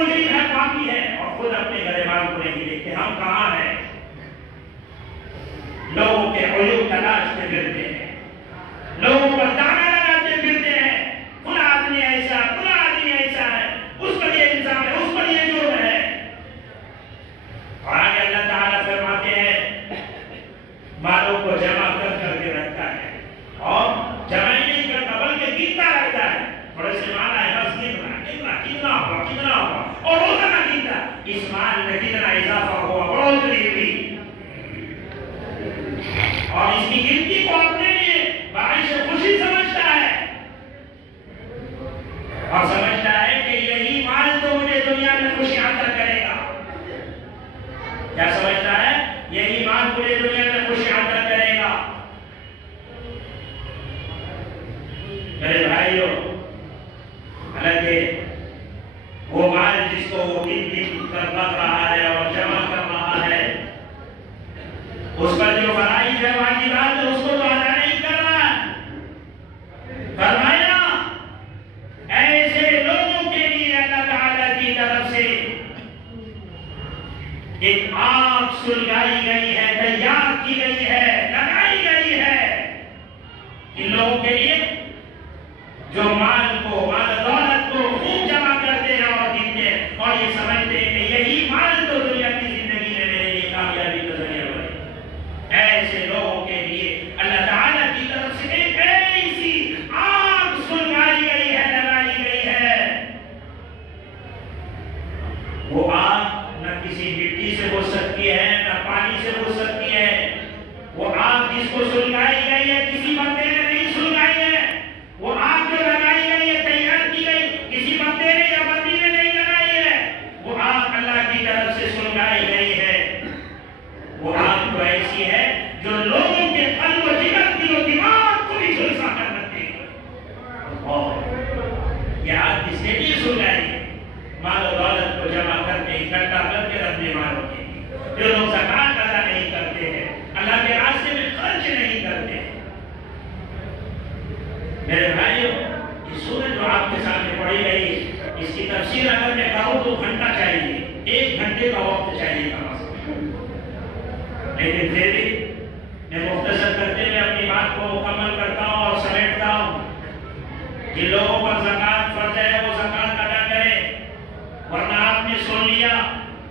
مجرم ہے، پاپی ہے، اور خود اپنے گریبان کو نہیں دیکھتے. ہم کہاں ہیں؟ لوگوں کے عیوب تلاش میں پھرتے ہیں، لوگوں پر دانا لگاتے پھرتے ہیں. فلاں آدمی ایسا، فلاں آدمی ایسا ہے، اس پر یہ الزام ہے، اس پر یہ جرم ہے. اور آگے اللہ تعالیٰ فرماتے ہیں مالوں کو جمع کر کے رکھتا ہے، اور جمع نہیں کرتا بلکہ گنتا رکھتا ہے. تھوڑے سے مال ہے بس کتنا ہوا اور وہ نہ گنتا اس مال میں کتنا اضافہ ہوا، بڑھوتری ہوئی، اور اس کی گنتی کو اپنے لیے باعث خوشی سمجھتا ہے، اور سمجھتا ہے کہ یہی مال تو مجھے دنیا میں خوشی عطا کرے گا. کیا سمجھتا ہے؟ یہی مال مجھے دنیا میں خوشی عطا کرے گا. میرے بھائیوں، حالانکہ وہ مال جس کو وہ گن کر رکھ رہا ہے اور جمع کر رہا ہے، اس پر جو فرائض ہے واجبات ہے اس کو تو ادا نہیں کر رہا. فرمایا ایسے لوگوں کے لیے اللہ تعالیٰ کی طرف سے ایک آگ سلگائی گئی ہے، تیار کی گئی ہے، لگائی گئی ہے. ان لوگوں کے لیے جو مال دولت کو خوب جمع کرتے ہیں اور گنتے ہیں اور یہ سمجھتے ہیں کہ یہی مال تو دنیا کی زندگی میں میرے لیے کامیابی کا ذریعہ بنے. ایسے لوگوں کے لیے اللہ تعالیٰ کی طرف سے ایک ایسی آگ سلگائی گئی ہے، لگائی گئی ہے. وہ آگ نہ کسی مٹی سے بجھ سکتی ہے، نہ پانی سے بجھ سکتی ہے. وہ آگ جس کو سلگائی گئی ہے کسی بندے نے نہیں سلگائی ہے. وہ آگ جو لگائی گئی ہے، تیار کی گئی، کسی بندے نے یا بندی نے نہیں لگائی ہے. وہ آگ اللہ کی طرف سے سلگائی گئی ہے. وہ آگ تو ایسی ہے جو لوگوں کے قلب و جگر، دل و دماغ کو بھی جھلسا کر رکھتی ہے. اور یہ آگ کس نے بھی سلگائی ہے؟ مال و دولت کو جمع کر کے اکٹھا کر کے رکھنے والوں کے لیے، جو لوگ زکات ادا نہیں کرتے ہیں، اللہ کے راستے میں خرچ نہیں کرتے ہیں. میرے بھائیوں، یہ سورت جو آپ کے سامنے پڑھی گئی، اس کی تفسیر اگر میں کہوں تو گھنٹہ چاہیے، 1 گھنٹے کا وقت چاہیے کم از کم. لیکن پھر بھی میں مختصر کرتے ہوئے اپنی بات کو مکمل کرتا ہوں اور سمیٹتا ہوں. جن لوگوں پر زکات فرض ہے وہ زکات ادا کرے، ورنہ آپ نے سن لیا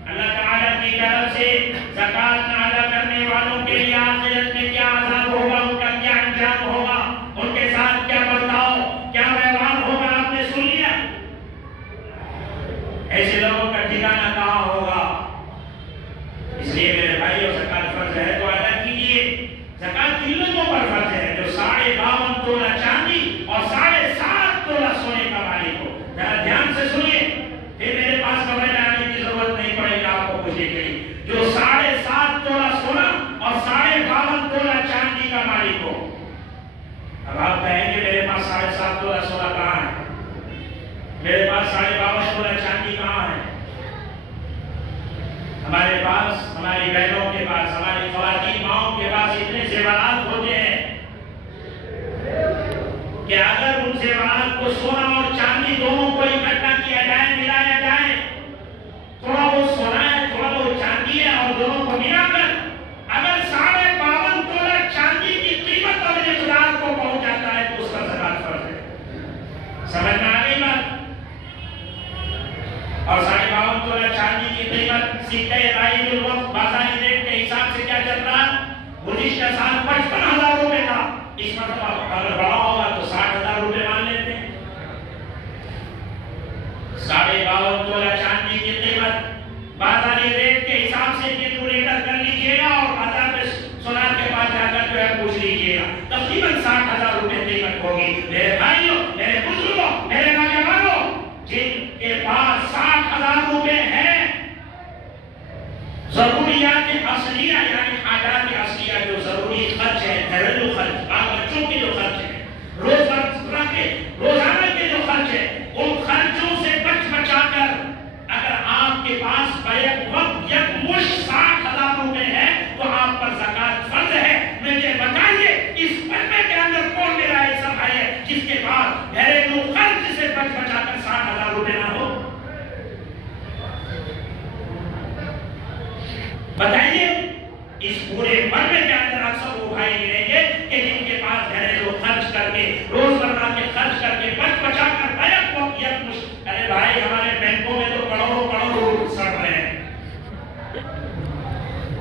اللہ تعالیٰ کی طرف سے زکات نہ ادا کرنے والوں کے لیے آخرت میں کیا عذاب ہوگا، ان کا کیا انجام ہوگا، ان کے ساتھ کیا برتاؤ، کیا ویوہار ہوگا، آپ نے سن لیا. ایسے لوگوں کا ٹھکانہ کہاں ہوگا؟ اس لیے میرے بھائیوں، زکات فرض ہے تو ادا کیجیے. زکات کن لوگوں پر فرض ہے؟ جو 52.5 تولہ چاندی اور 7.5 تولہ سونے کا مالک ہو. ذرا دھیان سے سنیے، پھر میرے پاس کمرے میں آنے کی ضرورت نہیں پڑے گی آپ کو پوچھنے کے لیے. جو 7.5 تولہ سونا اور 52.5 تولہ چاندی کا مالک ہو. اب آپ کہیں گے میرے پاس 7.5 تولہ سونا کہاں ہے، میرے پاس 52.5 تولہ چاندی کہاں ہے؟ ہمارے پاس، ہماری بہنوں کے پاس، ہماری خواتین ماؤں کے پاس اتنے زیورات ہوتے ہیں کہ اگر ان زیورات کو سونا اور چاندی دونوں کو اکٹھا کیا جائے، ملایا جائے، تھوڑا وہ سونا ہے تھوڑا وہ چاندی ہے، اور دونوں کو ملا کر اگر 52.5 تولہ چاندی کی قیمت اور مقدار کو پہنچ جاتا ہے تو اس کا زکات فرض ہے. سمجھ میں آ گئی بات؟ اور 52.5 تولہ چاندی کی قیمت سکہ رائج الوقت بازاری ریٹ کے حساب سے کیا چل رہا ہے؟ گزشتہ سال 55,000 روپے تھا. اس مرتبہ اگر بڑا ہوگا تو 60,000 روپے مان لیتے ہیں. 52.5 تولہ چاندی کی قیمت بازاری ریٹ کے حساب سے کیلکولیٹر کر لیجئے گا اور بازار میں سونار کے پاس جا کر جو ہے پوچھ لیجئے گا، تقریباً 60,000 روپے قیمت ہوگی. میرے بھائیوں، میرے بزرگوں، میرے نوجوانوں، جن کے پاس 60,000 روپے ہیں، ضروریات اصلیہ یعنی حاجات اصلیہ جو ضروری خرچ ہے، گھریلو خرچ، بچوں کے جو خرچ ہے، روزانہ کے جو خرچ ہے، ان خرچوں سے بچا کر اگر آپ کے پاس بیک وقت یک مشت 60,000 روپے ہے تو آپ پر زکات فرض ہے. مجھے بتائیے اس مجمع کے اندر کون میرا ایسا بھائی ہے جس کے پاس گھریلو خرچ سے بچا کر 60,000 روپے نہ ہو؟